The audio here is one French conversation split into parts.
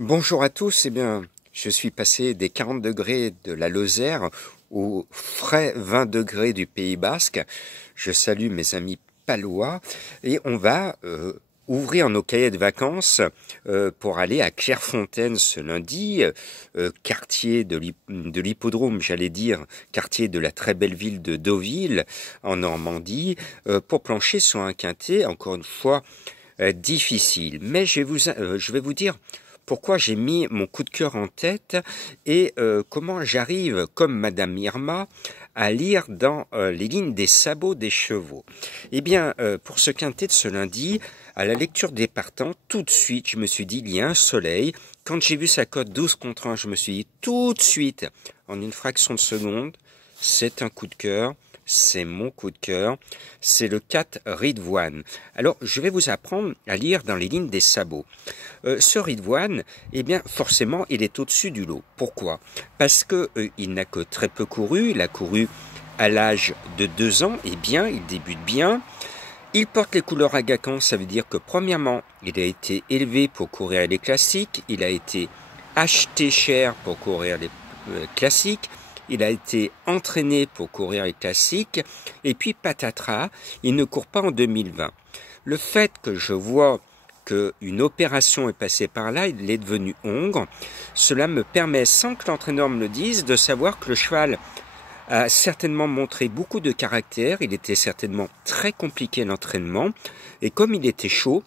Bonjour à tous, je suis passé des 40 degrés de la Lozère aux frais 20 degrés du Pays Basque. Je salue mes amis palois et on va ouvrir nos cahiers de vacances pour aller à Clairefontaine ce lundi, quartier de l'hippodrome, j'allais dire, quartier de la très belle ville de Deauville en Normandie, pour plancher sur un quintet, encore une fois, difficile. Mais je vais vous dire pourquoi j'ai mis mon coup de cœur en tête et comment j'arrive, comme Madame Irma, à lire dans les lignes des sabots des chevaux. Pour ce quintet de ce lundi, à la lecture des partants, tout de suite, je me suis dit, il y a un soleil. Quand j'ai vu sa cote 12/1, je me suis dit, tout de suite, en une fraction de seconde, c'est un coup de cœur. C'est mon coup de cœur, c'est le 4 Ridwan. Alors, je vais vous apprendre à lire dans les lignes des sabots. Ce Ridwan, forcément, il est au-dessus du lot. Pourquoi? Parce que il n'a que très peu couru. Il a couru à l'âge de 2 ans, et bien, il débute bien. Il porte les couleurs Agacan, ça veut dire que premièrement, il a été élevé pour courir les classiques, il a été acheté cher pour courir les classiques, il a été entraîné pour courir les classiques, et puis patatras, il ne court pas en 2020. Le fait que je vois qu'une opération est passée par là, il est devenu hongre, cela me permet, sans que l'entraîneur me le dise, de savoir que le cheval a certainement montré beaucoup de caractère, il était certainement très compliqué l'entraînement, et comme il était chaud,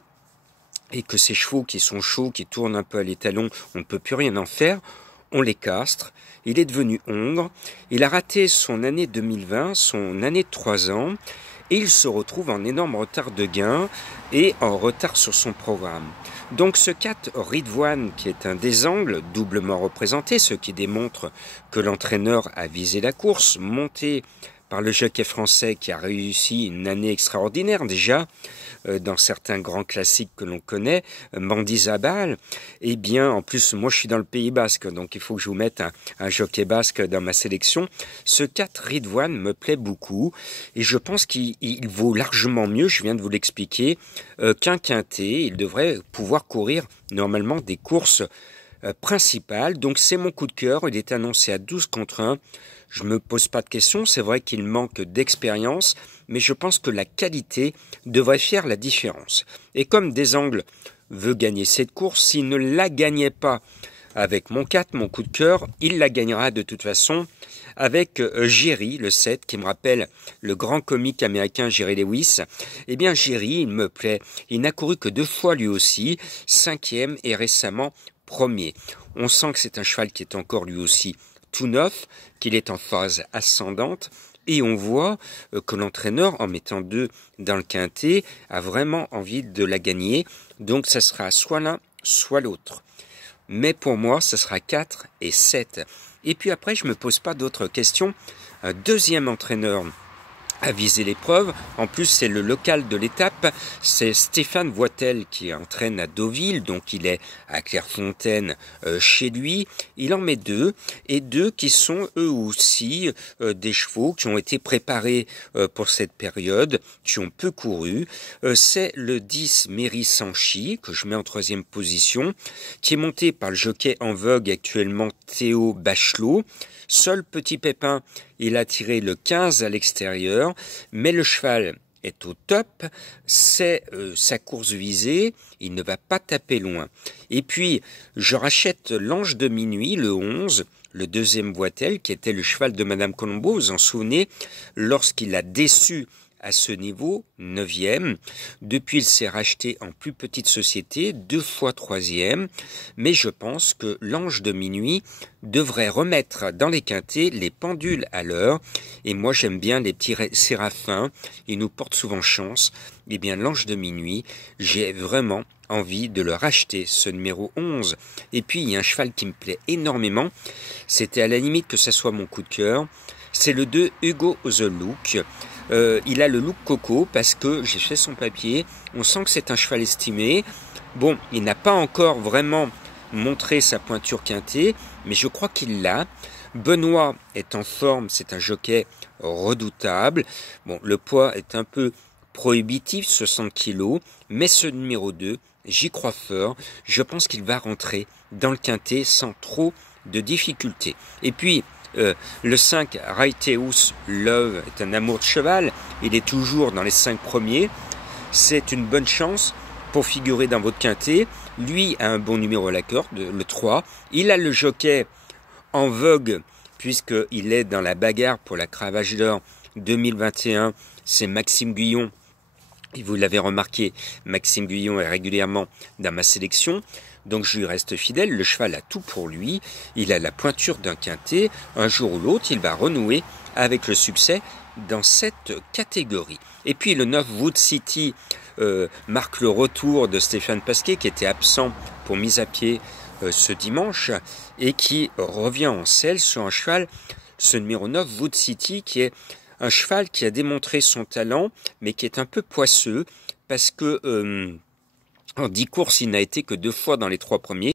et que ces chevaux qui sont chauds, qui tournent un peu à l'étalon, on ne peut plus rien en faire, on les castre, il est devenu hongre, il a raté son année 2020, son année de 3 ans, et il se retrouve en énorme retard de gain et en retard sur son programme. Donc ce 4 Ridwan, qui est un des angles doublement représenté, ce qui démontre que l'entraîneur a visé la course, monté par le jockey français qui a réussi une année extraordinaire déjà, dans certains grands classiques que l'on connaît, Mandizabal, en plus, moi je suis dans le Pays Basque, donc il faut que je vous mette un jockey basque dans ma sélection. Ce 4 Ridwan me plaît beaucoup, et je pense qu'il vaut largement mieux, je viens de vous l'expliquer, qu'un quintet. Il devrait pouvoir courir normalement des courses principales, donc c'est mon coup de cœur, il est annoncé à 12/1. Je me pose pas de questions, c'est vrai qu'il manque d'expérience, mais je pense que la qualité devrait faire la différence. Et comme Desangles veut gagner cette course, s'il ne la gagnait pas avec mon 4, mon coup de cœur, il la gagnera de toute façon avec Jerry, le 7, qui me rappelle le grand comique américain Jerry Lewis. Jerry, il me plaît. Il n'a couru que 2 fois lui aussi, 5e et récemment 1er. On sent que c'est un cheval qui est encore lui aussi tout neuf, qu'il est en phase ascendante, et on voit que l'entraîneur, en mettant 2 dans le quintet, a vraiment envie de la gagner. Donc ça sera soit l'un, soit l'autre. Mais pour moi, ce sera 4 et 7. Et puis après, je me pose pas d'autres questions. Un deuxième entraîneur à viser l'épreuve. En plus, c'est le local de l'étape. C'est Stéphane Voitel qui entraîne à Deauville, donc il est à Clairefontaine chez lui. Il en met 2, et 2 qui sont eux aussi des chevaux qui ont été préparés pour cette période, qui ont peu couru. C'est le 10 Mairie Sanchi, que je mets en 3e position, qui est monté par le jockey en vogue actuellement Théo Bachelot. Seul petit pépin, il a tiré le 15 à l'extérieur, mais le cheval est au top, c'est sa course visée, il ne va pas taper loin. Et puis, je rachète l'Ange de Minuit, le 11, le 2e Voitel, qui était le cheval de Madame Colombo, vous en souvenez, lorsqu'il a déçu à ce niveau, 9e. Depuis, il s'est racheté en plus petite société, 2 fois 3e. Mais je pense que l'Ange de Minuit devrait remettre dans les quintets les pendules à l'heure. Et moi, j'aime bien les petits séraphins. Ils nous portent souvent chance. L'Ange de Minuit, j'ai vraiment envie de le racheter, ce numéro 11. Et puis, il y a un cheval qui me plaît énormément. C'était à la limite que ça soit mon coup de cœur. C'est le 2 Hugo The Look. Il a le look coco parce que j'ai fait son papier. On sent que c'est un cheval estimé. Bon, il n'a pas encore vraiment montré sa pointure quintée, mais je crois qu'il l'a. Benoît est en forme, c'est un jockey redoutable. Bon, le poids est un peu prohibitif, 60 kg, mais ce numéro 2 j'y crois fort. Je pense qu'il va rentrer dans le quintet sans trop de difficultés. Et puis, le 5, Raiteus Love, est un amour de cheval. Il est toujours dans les 5 premiers. C'est une bonne chance pour figurer dans votre quintet. Lui a un bon numéro à la corde, le 3. Il a le jockey en vogue, puisqu'il est dans la bagarre pour la Cravache d'Or 2021. C'est Maxime Guyon. Et vous l'avez remarqué, Maxime Guyon est régulièrement dans ma sélection. Donc je lui reste fidèle. Le cheval a tout pour lui. Il a la pointure d'un quintet. Un jour ou l'autre, il va renouer avec le succès dans cette catégorie. Et puis le 9, Wood City, marque le retour de Stéphane Pasquier, qui était absent pour mise à pied ce dimanche, et qui revient en selle sur un cheval, ce numéro 9, Wood City, qui est un cheval qui a démontré son talent, mais qui est un peu poisseux, parce que en 10 courses, il n'a été que 2 fois dans les 3 premiers.